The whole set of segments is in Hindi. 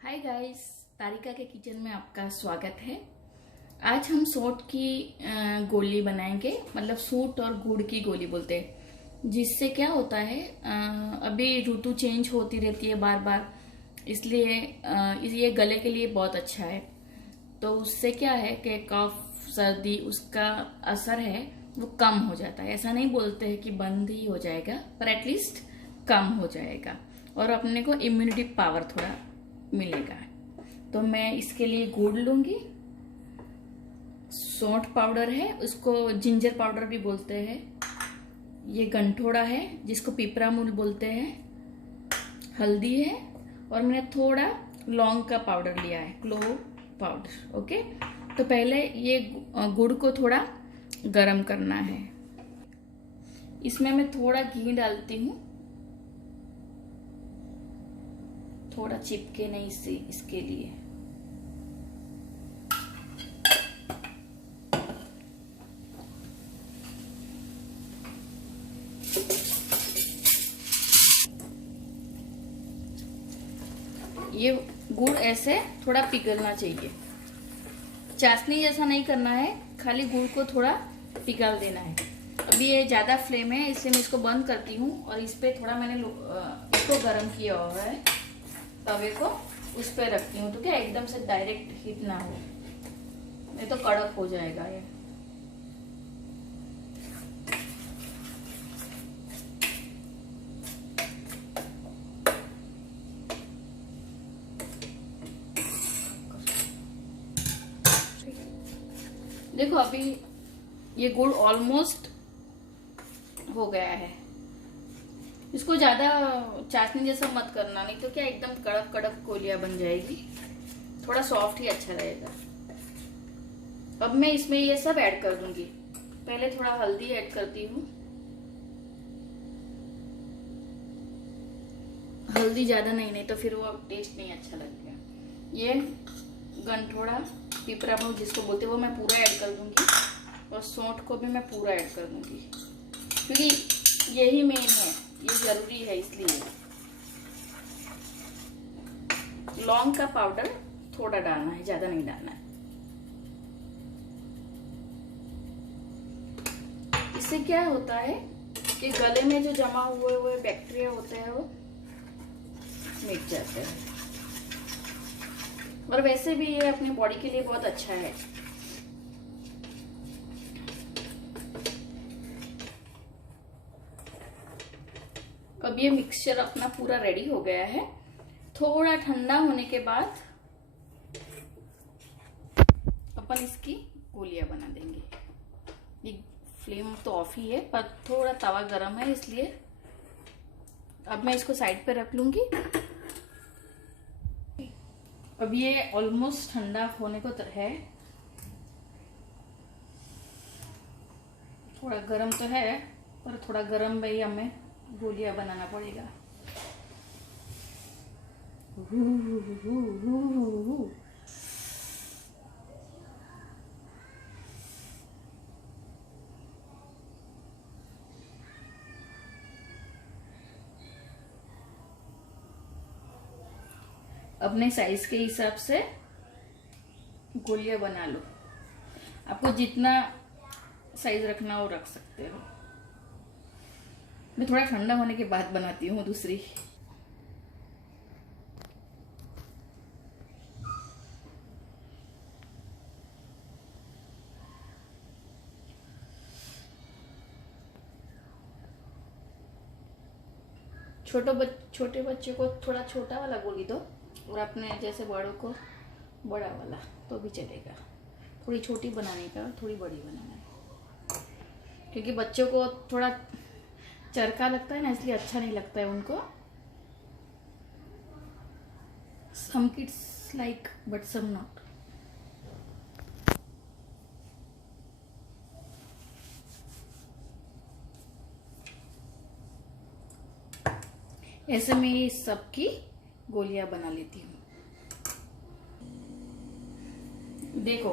हाय गाइस, तारिका के किचन में आपका स्वागत है। आज हम सोट की गोली बनाएंगे, मतलब सूट और गुड़ की गोली बोलते हैं। जिससे क्या होता है, अभी ऋतु चेंज होती रहती है बार बार, इसलिए ये गले के लिए बहुत अच्छा है। तो उससे क्या है कि कफ सर्दी उसका असर है वो कम हो जाता है। ऐसा नहीं बोलते हैं कि बंद ही हो जाएगा, पर एटलीस्ट कम हो जाएगा और अपने को इम्यूनिटी पावर थोड़ा मिलेगा। तो मैं इसके लिए गुड़ लूंगी। सौंठ पाउडर है, उसको जिंजर पाउडर भी बोलते हैं। ये गंठोड़ा है जिसको पिपरा मूल बोलते हैं। हल्दी है और मैंने थोड़ा लौंग का पाउडर लिया है, क्लोव पाउडर। ओके, तो पहले ये गुड़ को थोड़ा गरम करना है। इसमें मैं थोड़ा घी डालती हूँ, थोड़ा चिपके नहीं इससे, इसके लिए। ये गुड़ ऐसे थोड़ा पिघलना चाहिए, चाशनी जैसा नहीं करना है, खाली गुड़ को थोड़ा पिघल देना है। अभी ये ज्यादा फ्लेम है इसलिए मैं इसको बंद करती हूँ और इस पे थोड़ा मैंने इसको गर्म किया हुआ है, तवे को उस पर रखती हूँ। तो क्या एकदम से डायरेक्ट हीट ना हो, नहीं तो कड़क हो जाएगा ये। देखो अभी ये गुड़ ऑलमोस्ट हो गया है। इसको ज्यादा चाशनी जैसा मत करना, नहीं तो क्या एकदम कड़क कड़क गोलियां बन जाएगी। थोड़ा सॉफ्ट ही अच्छा रहेगा। अब मैं इसमें ये सब ऐड कर दूंगी। पहले थोड़ा हल्दी ऐड करती हूँ। हल्दी ज्यादा नहीं तो फिर वो टेस्ट नहीं अच्छा लगेगा। ये गंठोड़ा पिपरा मूल जिसको बोलते हैं वो मैं पूरा ऐड कर दूंगी और सौंठ को भी मैं पूरा ऐड कर दूंगी, क्योंकि यही मेन है, ये जरूरी है। इसलिए लौंग का पाउडर थोड़ा डालना है, ज्यादा नहीं डालना है। इससे क्या होता है कि गले में जो जमा हुए बैक्टीरिया होते हैं वो मिट जाते हैं। और वैसे भी ये अपनी बॉडी के लिए बहुत अच्छा है। अब ये मिक्सचर अपना पूरा रेडी हो गया है। थोड़ा ठंडा होने के बाद अपन इसकी गोलियां बना देंगे। ये फ्लेम तो ऑफ ही है, पर थोड़ा तवा गरम है इसलिए अब मैं इसको साइड पे रख लूंगी। अब ये ऑलमोस्ट ठंडा होने को है। थोड़ा गरम तो है, पर थोड़ा गरम में ही हमें गोलियां बनाना पड़ेगा। अपने साइज के हिसाब से गोलियां बना लो। आपको जितना साइज रखना हो रख सकते हो। मैं थोड़ा ठंडा होने के बाद बनाती हूँ दूसरी। छोटे बच्चे को थोड़ा छोटा वाला गोली दो और अपने जैसे बड़ों को बड़ा वाला, तो भी चलेगा। थोड़ी छोटी बनाने का, थोड़ी बड़ी बनाना है, क्योंकि बच्चों को थोड़ा चरका लगता है ना, इसलिए अच्छा नहीं लगता है उनको। Some kids like but some not. ऐसे मैं ये सबकी गोलियां बना लेती हूँ। देखो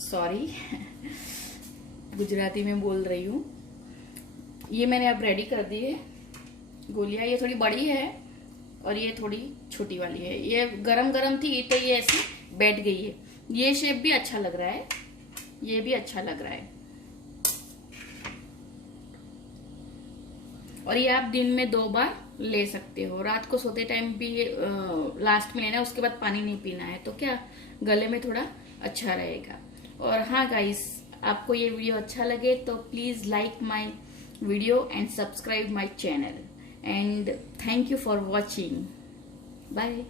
सॉरी गुजराती में बोल रही हूँ। ये मैंने अब रेडी कर दी है गोलियां। ये थोड़ी बड़ी है और ये थोड़ी छोटी वाली है। ये गरम गरम थी तो ये ऐसी बैठ गई है। ये शेप भी अच्छा लग रहा है, ये भी अच्छा लग रहा है। और ये आप दिन में 2 बार ले सकते हो। रात को सोते टाइम भी लास्ट में लेना, उसके बाद पानी नहीं पीना है, तो क्या गले में थोड़ा अच्छा रहेगा। और हाँ गाइस, आपको ये वीडियो अच्छा लगे तो please like my video and subscribe my channel, and thank you for watching. Bye.